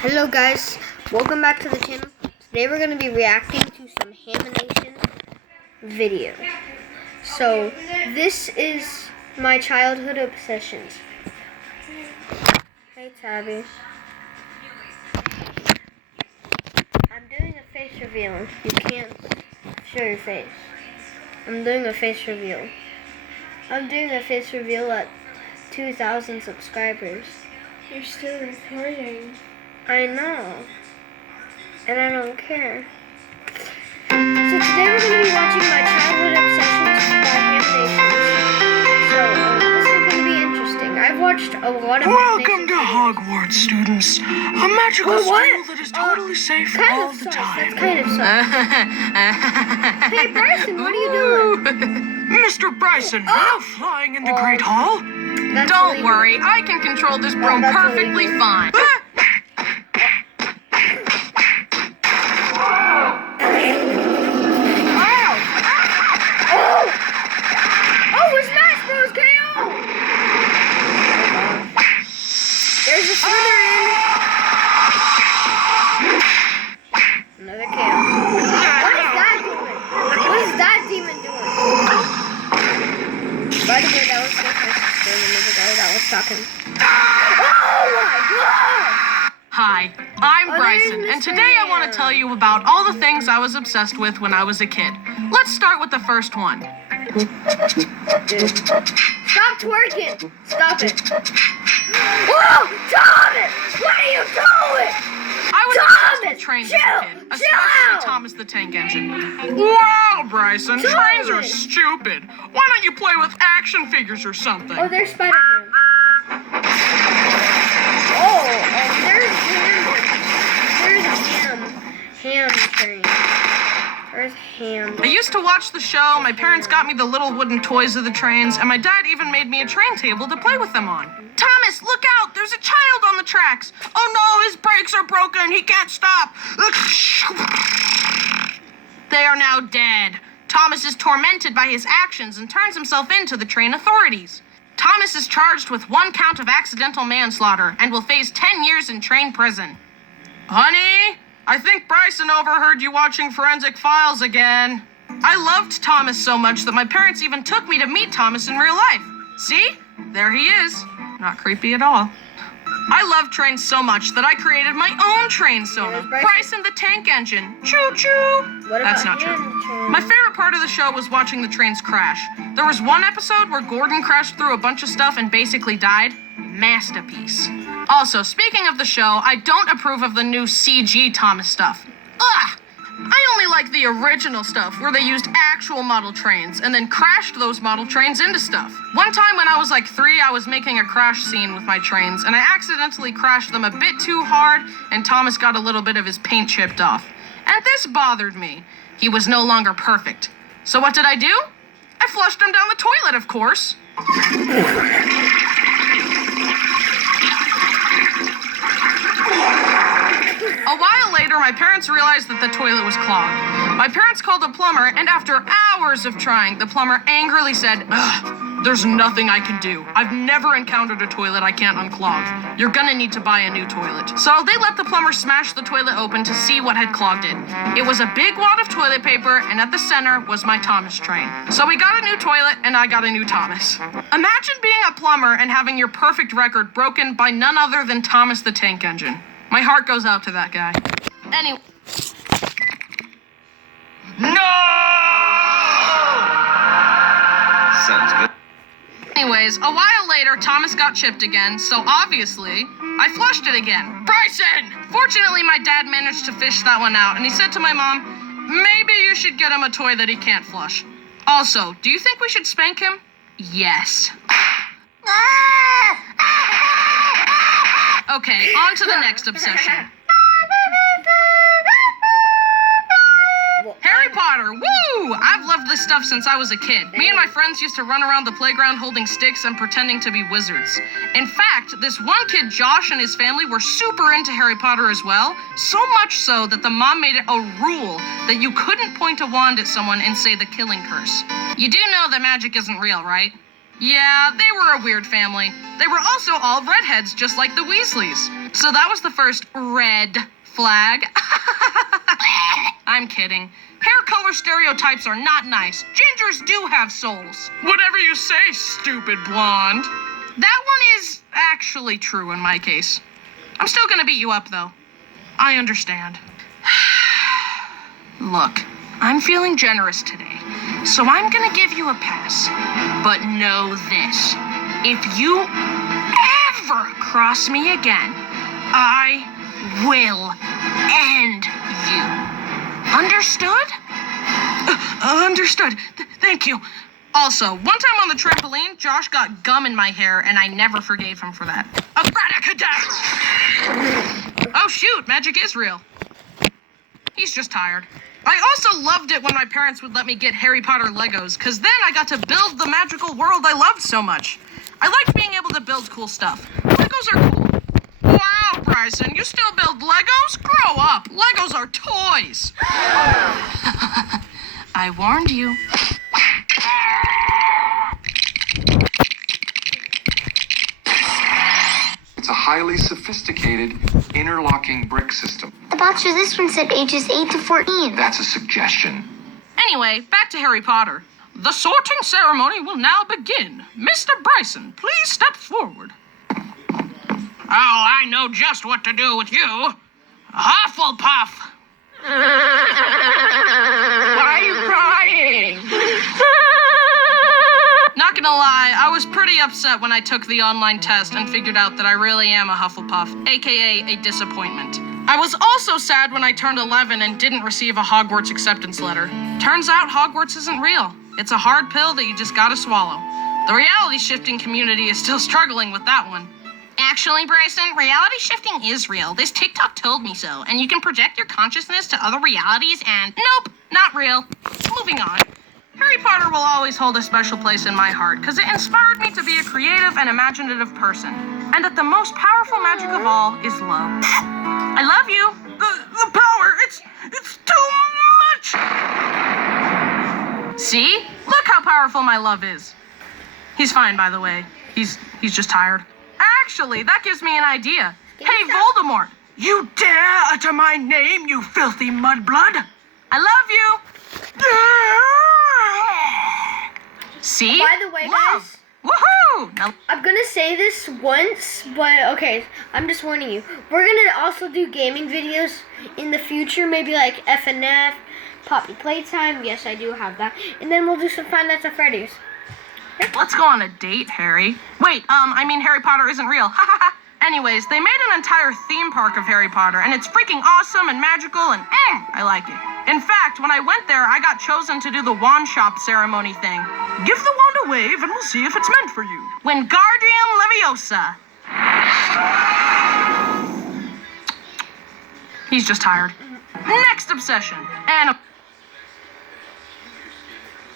Hello guys, welcome back to the channel. Today we're going to be reacting to some haminations video. So this is my childhood obsessions. Hey Tabby. I'm doing a face reveal. You can't show your face. I'm doing a face reveal. I'm doing a face reveal at 2,000 subscribers. You're still recording. I know. And I don't care. So today we're going to be watching my childhood obsessions by haminations. So this is going to be interesting. I've watched a lot of Welcome to videos. Hogwarts, students. A magical school that is totally safe all the time. That's kind of sus. Hey Bryson, what are you doing? Mr. Bryson, no flying in the Great Hall. Don't worry, I can control this broom perfectly fine. There's a Slytherin. Another KO. What is that doing? What is that demon doing? By the way, that was just my sister, the guy that was talking. Oh my god! Hi, I'm Bryson, and today I want to tell you about all the things I was obsessed with when I was a kid. Let's start with the first one. Dude. Stop twerking! Stop it! Whoa! Thomas! What are you doing? I was obsessed with trains as a kid, especially Thomas the Tank Engine. Wow, Bryson, trains are stupid. Why don't you play with action figures or something? Oh, there's Spider-Man. Oh, there's ham train. There's ham. I used to watch the show, my parents got me the little wooden toys of the trains, and my dad even made me a train table to play with them on. Thomas, look out! There's a child on the tracks! Oh no, his brakes are broken! He can't stop! They are now dead. Thomas is tormented by his actions and turns himself in to the train authorities. Thomas is charged with 1 count of accidental manslaughter and will face 10 years in train prison. Honey, I think Bryson overheard you watching Forensic Files again. I loved Thomas so much that my parents even took me to meet Thomas in real life. See? There he is. Not creepy at all. I love trains so much that I created my own train sona. Bryson the Tank Engine. Choo-choo. That's not true. My favorite part of the show was watching the trains crash. There was one episode where Gordon crashed through a bunch of stuff and basically died. Masterpiece. Also, speaking of the show, I don't approve of the new CG Thomas stuff. Ugh! I only like the original stuff, where they used actual model trains and then crashed those model trains into stuff. One time when I was like 3, I was making a crash scene with my trains, and I accidentally crashed them a bit too hard, and Thomas got a little bit of his paint chipped off. And this bothered me. He was no longer perfect. So what did I do? I flushed him down the toilet, of course. A while later, my parents realized that the toilet was clogged. My parents called a plumber, and after hours of trying, the plumber angrily said, "Ugh, there's nothing I can do. I've never encountered a toilet I can't unclog. You're gonna need to buy a new toilet." So they let the plumber smash the toilet open to see what had clogged it. It was a big wad of toilet paper, and at the center was my Thomas train. So we got a new toilet, and I got a new Thomas. Imagine being a plumber and having your perfect record broken by none other than Thomas the Tank Engine. My heart goes out to that guy. Anyway. No! Sounds good. Anyways, a while later, Thomas got chipped again, so obviously, I flushed it again. Bryson! Fortunately, my dad managed to fish that one out, and he said to my mom, "Maybe you should get him a toy that he can't flush." Also, do you think we should spank him? Yes. Okay, on to the next obsession. Harry Potter, woo! I've loved this stuff since I was a kid. Me and my friends used to run around the playground holding sticks and pretending to be wizards. In fact, this one kid, Josh, and his family were super into Harry Potter as well, so much so that the mom made it a rule that you couldn't point a wand at someone and say the killing curse. You do know that magic isn't real, right? Yeah, they were a weird family. They were also all redheads, just like the Weasleys. So that was the first red flag. I'm kidding. Hair color stereotypes are not nice. Gingers do have souls. Whatever you say, stupid blonde. That one is actually true in my case. I'm still gonna beat you up, though. I understand. Look, I'm feeling generous today, so I'm gonna give you a pass. But know this. If you ever cross me again, I will end you. Understood? Understood. Thank you. Also, one time on the trampoline, Josh got gum in my hair, and I never forgave him for that. Abracadabra! Oh shoot, magic is real. He's just tired. I also loved it when my parents would let me get Harry Potter Legos, because then I got to build the magical world I loved so much. I liked being able to build cool stuff. Legos are cool. Wow, Bryson, you still build Legos? Grow up. Legos are toys. I warned you. It's a highly sophisticated interlocking brick system. The box for this one said ages 8 to 14. That's a suggestion. Anyway, back to Harry Potter. The sorting ceremony will now begin. Mr. Bryson, please step forward. Oh, I know just what to do with you. Hufflepuff. Why are you crying? Not gonna lie, I was pretty upset when I took the online test and figured out that I really am a Hufflepuff, aka a disappointment. I was also sad when I turned 11 and didn't receive a Hogwarts acceptance letter. Turns out Hogwarts isn't real. It's a hard pill that you just gotta swallow. The reality shifting community is still struggling with that one. Actually, Bryson, reality shifting is real. This TikTok told me so, and you can project your consciousness to other realities and nope, not real. Moving on. Harry Potter will always hold a special place in my heart because it inspired me to be a creative and imaginative person, and that the most powerful magic of all is love. I love you. The power, it's too much. See? Look how powerful my love is. He's fine, by the way. He's just tired. Actually, that gives me an idea. Hey, Voldemort. You dare utter my name, you filthy mudblood? I love you. See? By the way, Love. guys, Woohoo! Now, I'm gonna say this once, but okay, I'm just warning you. We're gonna also do gaming videos in the future, maybe like FNF, Poppy Playtime. Yes, I do have that. And then we'll do some Five Nights at Freddy's. let's go on a date, Harry. Wait, I mean Harry Potter isn't real. Ha ha ha. Anyways, they made an entire theme park of Harry Potter, and it's freaking awesome and magical, and I like it. In fact, when I went there, I got chosen to do the wand shop ceremony thing. Give the wand a wave and we'll see if it's meant for you. Wingardium Leviosa. He's just tired. Next obsession.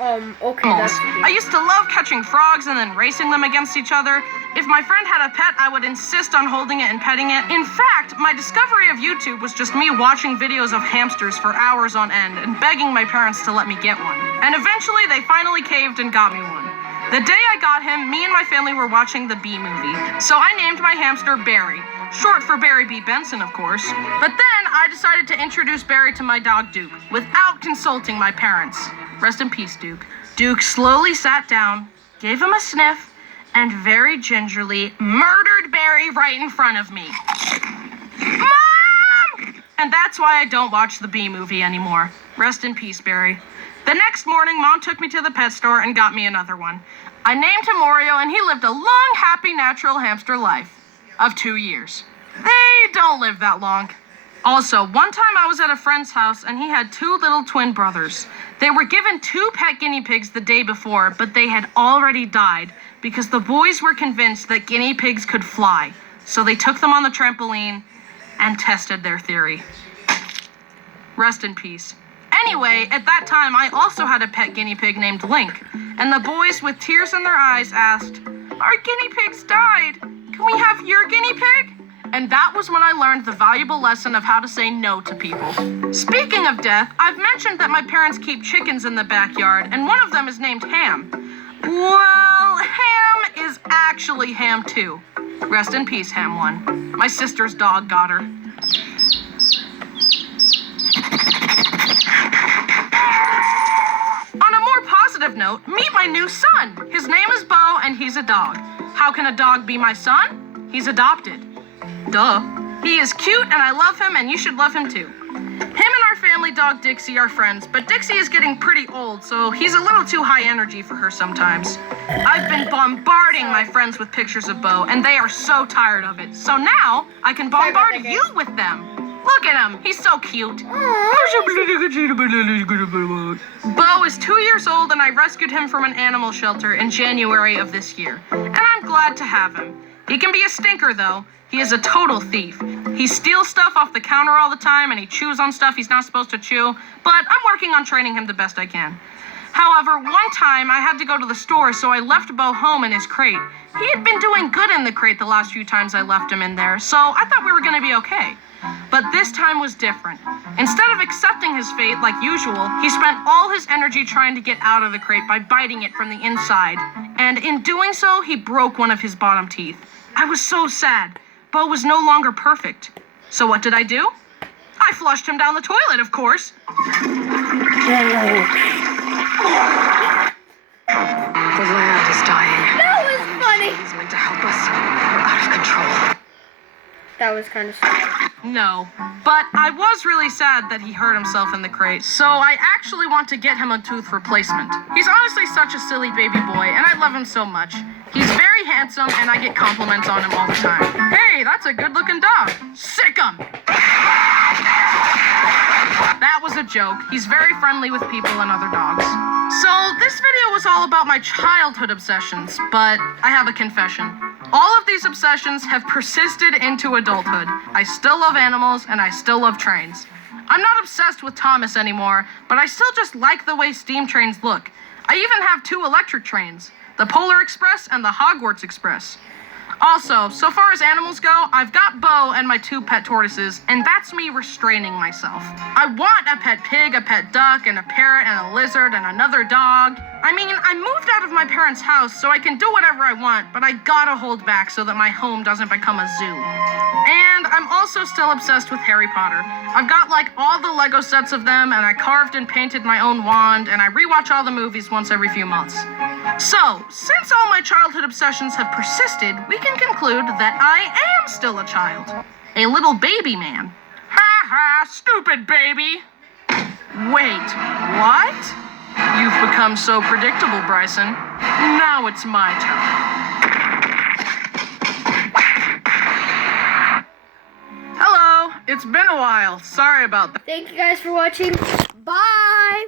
Okay, Animals. that's I used to love catching frogs and then racing them against each other. If my friend had a pet, I would insist on holding it and petting it. In fact, my discovery of YouTube was just me watching videos of hamsters for hours on end and begging my parents to let me get one. And eventually, they finally caved and got me one. The day I got him, me and my family were watching the Bee Movie. So I named my hamster Barry. Short for Barry B. Benson, of course. But then I decided to introduce Barry to my dog Duke without consulting my parents. Rest in peace, Duke. Duke slowly sat down, gave him a sniff, and very gingerly murdered Barry right in front of me. Mom! And that's why I don't watch the Bee Movie anymore. Rest in peace, Barry. The next morning, Mom took me to the pet store and got me another one. I named him Oreo, and he lived a long, happy, natural hamster life of 2 years. They don't live that long. Also, one time I was at a friend's house and he had 2 little twin brothers. They were given 2 pet guinea pigs the day before, but they had already died because the boys were convinced that guinea pigs could fly. So they took them on the trampoline and tested their theory. Rest in peace. Anyway, at that time, I also had a pet guinea pig named Link, and the boys with tears in their eyes asked, "Our guinea pigs died. Can we have your guinea pig?" And that was when I learned the valuable lesson of how to say no to people. Speaking of death, I've mentioned that my parents keep chickens in the backyard, and one of them is named Ham. Well, Ham is actually Ham 2. Rest in peace, Ham 1. My sister's dog got her. On a more positive note, meet my new son. His name is Bo, and he's a dog. How can a dog be my son? He's adopted. Duh. He is cute, and I love him, and you should love him too. Him and our family dog Dixie are friends, but Dixie is getting pretty old, so he's a little too high energy for her sometimes. I've been bombarding my friends with pictures of Bo, and they are so tired of it. So now I can bombard you with them. Look at him. He's so cute. Bo is 2 years old, and I rescued him from an animal shelter in January of this year. And I'm glad to have him. He can be a stinker, though. He is a total thief. He steals stuff off the counter all the time, and he chews on stuff he's not supposed to chew, but I'm working on training him the best I can. However, one time I had to go to the store, so I left Bo home in his crate. He had been doing good in the crate the last few times I left him in there, so I thought we were going to be okay. But this time was different. Instead of accepting his fate like usual, he spent all his energy trying to get out of the crate by biting it from the inside. And in doing so, he broke one of his bottom teeth. I was so sad. Bo was no longer perfect. So what did I do? I flushed him down the toilet, of course. The land is dying. That was funny. He's meant to help us. We're out of control. That was kind of sad. No, but I was really sad that he hurt himself in the crate, so I actually want to get him a tooth replacement. He's honestly such a silly baby boy, and I love him so much. He's very handsome, and I get compliments on him all the time. Hey, that's a good-looking dog. Sick him! That was a joke. He's very friendly with people and other dogs. So this video was all about my childhood obsessions, but I have a confession. All of these obsessions have persisted into adulthood. I still love animals, and I still love trains. I'm not obsessed with Thomas anymore, but I still just like the way steam trains look. I even have 2 electric trains, the Polar Express and the Hogwarts Express. Also, so far as animals go, I've got Bo and my 2 pet tortoises, and that's me restraining myself. I want a pet pig, a pet duck, and a parrot, and a lizard, and another dog. I mean, I moved out of my parents' house, so I can do whatever I want, but I gotta hold back so that my home doesn't become a zoo. And I'm also still obsessed with Harry Potter. I've got like all the Lego sets of them, and I carved and painted my own wand, and I rewatch all the movies once every few months. So, since all my childhood obsessions have persisted, we can conclude that I am still a child. A little baby man. Ha ha, stupid baby. Wait, what? You've become so predictable, Bryson. Now it's my turn. Hello, it's been a while. Sorry about that. Thank you guys for watching. Bye.